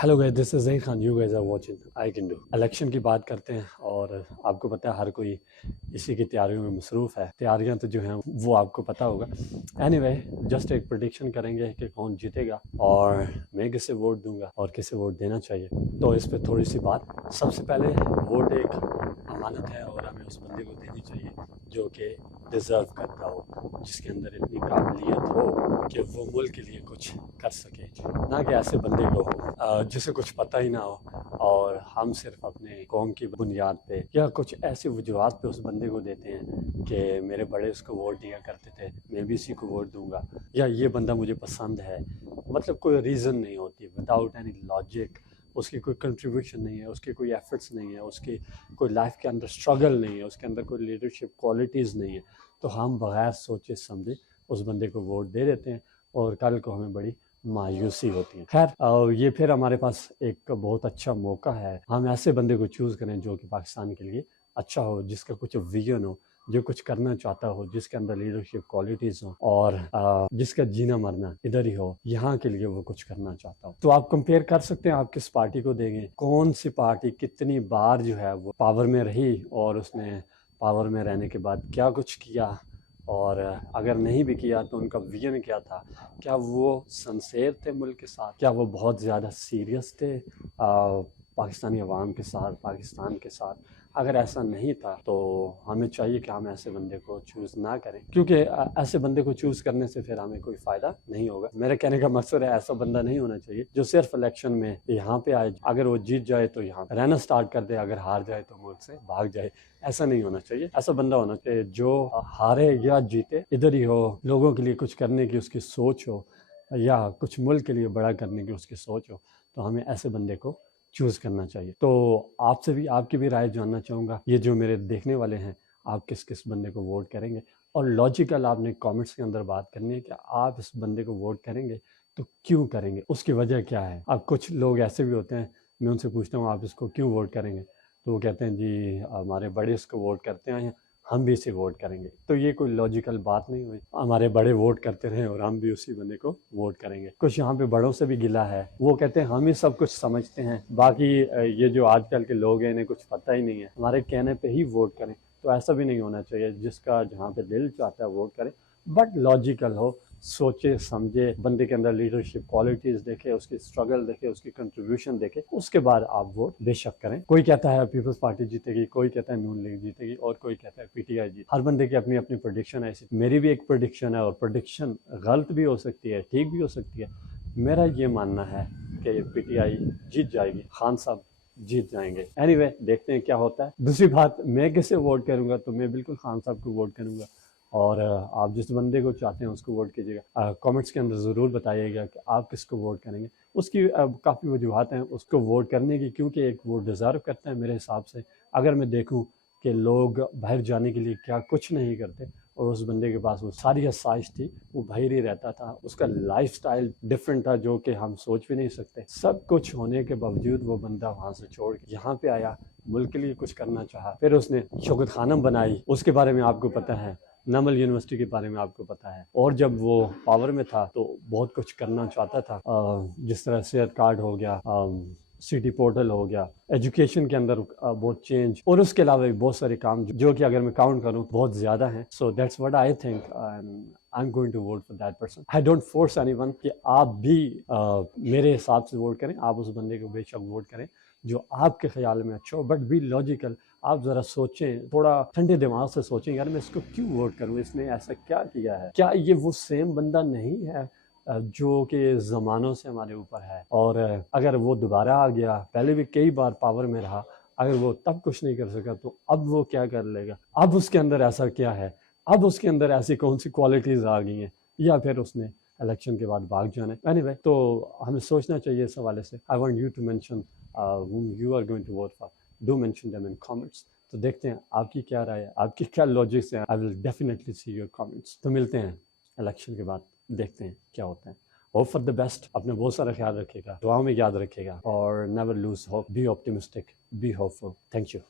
Hello guys, this is Zaheer Khan. You guys are watching I can do. Election की बात करते हैं और आपको पता है हर कोई इसी की तैयारियों में मसरूफ़ है। तैयारियां तो जो हैं वो आपको पता होगा। एनीवे, जस्ट एक प्रेडिक्शन करेंगे कि कौन जीतेगा और मैं किसे वोट दूंगा और किसे वोट देना चाहिए। तो इस पर थोड़ी सी बात। सबसे पहले, वोट एक अमानत है और हमें उस बंदे को देनी चाहिए जो कि डिज़र्व करता हो, जिसके अंदर इतनी काबिलियत हो कि वो मुल्क के लिए कुछ कर सके, ना कि ऐसे बंदे को जिसे कुछ पता ही ना हो और हम सिर्फ अपने कौम की बुनियाद पे या कुछ ऐसी वजूहत पे उस बंदे को देते हैं कि मेरे बड़े उसको वोट दिया करते थे, मैं भी इसी को वोट दूंगा, या ये बंदा मुझे पसंद है। मतलब कोई रीज़न नहीं होती, विदाउट एनी लॉजिक। उसकी कोई कंट्रीब्यूशन नहीं है, उसके कोई एफर्ट्स नहीं है, उसकी कोई लाइफ के अंदर स्ट्रगल नहीं है, उसके अंदर कोई लीडरशिप क्वालिटीज़ नहीं है, तो हम बगैर सोचे समझे उस बंदे को वोट दे देते हैं और कल को हमें बड़ी मायूसी होती है। खैर, ये फिर हमारे पास एक बहुत अच्छा मौका है, हम ऐसे बंदे को चूज़ करें जो कि पाकिस्तान के लिए अच्छा हो, जिसका कुछ विजन हो, जो कुछ करना चाहता हो, जिसके अंदर लीडरशिप क्वालिटीज़ हो और जिसका जीना मरना इधर ही हो, यहाँ के लिए वो कुछ करना चाहता हो। तो आप कंपेयर कर सकते हैं आप किस पार्टी को देंगे, कौन सी पार्टी कितनी बार जो है वो पावर में रही और उसने पावर में रहने के बाद क्या कुछ किया, और अगर नहीं भी किया तो उनका विजन क्या था। क्या वो सिंसेयर थे मुल्क के साथ, क्या वो बहुत ज़्यादा सीरियस थे पाकिस्तानी अवाम के साथ, पाकिस्तान के साथ। अगर ऐसा नहीं था तो हमें चाहिए कि हम ऐसे बंदे को चूज़ ना करें, क्योंकि ऐसे बंदे को चूज़ करने से फिर हमें कोई फ़ायदा नहीं होगा। मेरे कहने का मकसद है ऐसा बंदा नहीं होना चाहिए जो सिर्फ इलेक्शन में यहाँ पे आए, अगर वो जीत जाए तो यहाँ रहना स्टार्ट कर दे, अगर हार जाए तो मुल्क से भाग जाए। ऐसा नहीं होना चाहिए। ऐसा बंदा होना चाहिए जो हारे या जीते इधर ही हो, लोगों के लिए कुछ करने की उसकी सोच हो या कुछ मुल्क के लिए बड़ा करने की उसकी सोच हो, तो हमें ऐसे बंदे को चूज़ करना चाहिए। तो आपसे भी, आपकी भी राय जानना चाहूँगा। ये जो मेरे देखने वाले हैं, आप किस किस बंदे को वोट करेंगे, और लॉजिकल आपने कमेंट्स के अंदर बात करनी है कि आप इस बंदे को वोट करेंगे तो क्यों करेंगे, उसकी वजह क्या है। अब कुछ लोग ऐसे भी होते हैं, मैं उनसे पूछता हूँ आप इसको क्यों वोट करेंगे, तो वो कहते हैं जी हमारे बड़े इसको वोट करते हैं, हम भी इसे वोट करेंगे। तो ये कोई लॉजिकल बात नहीं हुई। हमारे बड़े वोट करते रहे और हम भी उसी बंदे को वोट करेंगे। कुछ यहाँ पे बड़ों से भी गिला है, वो कहते हैं हम ही सब कुछ समझते हैं, बाकी ये जो आजकल के लोग हैं इन्हें कुछ पता ही नहीं है, हमारे कहने पे ही वोट करें। तो ऐसा भी नहीं होना चाहिए, जिसका जहाँ पे दिल चाहता है वोट करें, बट लॉजिकल हो, सोचे समझे, बंदे के अंदर लीडरशिप क्वालिटीज देखे, उसकी स्ट्रगल देखे, उसकी कंट्रीब्यूशन देखे, उसके बाद आप वोट बेशक करें। कोई कहता है पीपल्स पार्टी जीतेगी, कोई कहता है नून लीग जीतेगी, और कोई कहता है पीटीआई जीत। हर बंदे की अपनी अपनी प्रेडिक्शन है। मेरी भी एक प्रेडिक्शन है और प्रेडिक्शन गलत भी हो सकती है, ठीक भी हो सकती है। मेरा ये मानना है कि पीटीआई जीत जाएगी, खान साहब जीत जाएंगे। एनीवे, देखते हैं क्या होता है। दूसरी बात, मैं किसे वोट करूंगा, तो मैं बिल्कुल खान साहब को वोट करूंगा, और आप जिस बंदे को चाहते हैं उसको वोट कीजिएगा। कमेंट्स के अंदर ज़रूर बताइएगा कि आप किसको वोट करेंगे। उसकी काफ़ी वजूहत हैं उसको वोट करने की, क्योंकि एक वो डिज़र्व करता है मेरे हिसाब से। अगर मैं देखूं कि लोग बाहर जाने के लिए क्या कुछ नहीं करते, और उस बंदे के पास वो सारी आसाइश थी, वो बाहर ही रहता था, उसका लाइफस्टाइल डिफरेंट था जो कि हम सोच भी नहीं सकते। सब कुछ होने के बावजूद वो बंदा वहाँ से छोड़ के यहाँ पे आया, मुल्क के लिए कुछ करना चाहा। फिर उसने शौकत खानम बनाई, उसके बारे में आपको पता है, नमल यूनिवर्सिटी के बारे में आपको पता है। और जब वो पावर में था तो बहुत कुछ करना चाहता था, जिस तरह सेहत कार्ड हो गया, सिटी पोर्टल हो गया, एजुकेशन के अंदर बहुत चेंज, और उसके अलावा भी बहुत सारे काम जो कि अगर मैं काउंट करूं बहुत ज़्यादा हैं। So that's what I think, I am going to vote for that person. I don't force anyone कि आप भी मेरे हिसाब से वोट करें। आप उस बंदे को बेशक वोट करें जो आपके ख्याल में अच्छा हो, बट बी लॉजिकल। आप ज़रा सोचें, थोड़ा ठंडे दिमाग से सोचें, यार मैं इसको क्यों वोट करूं, इसने ऐसा क्या किया है, क्या ये वो सेम बंदा नहीं है जो कि ज़मानों से हमारे ऊपर है। और अगर वो दोबारा आ गया, पहले भी कई बार पावर में रहा, अगर वो तब कुछ नहीं कर सका तो अब वो क्या कर लेगा। अब उसके अंदर ऐसा क्या है, अब उसके अंदर ऐसी कौन सी क्वालिटीज़ आ गई हैं, या फिर उसने इलेक्शन के बाद भाग जाना है। एनीवे, तो हमें सोचना चाहिए इस हवाले से। I want you to mention whom you are going to vote for. Do mention them in comments. तो देखते हैं आपकी क्या राय है, आपकी क्या लॉजिक्स है। I will definitely see your comments. तो मिलते हैं इलेक्शन के बाद, देखते हैं क्या होता है। Hope for the best. अपने बहुत सारा ख्याल रखिएगा, दुआओं में याद रखिएगा, और never lose hope. Be optimistic, be hopeful. Thank you.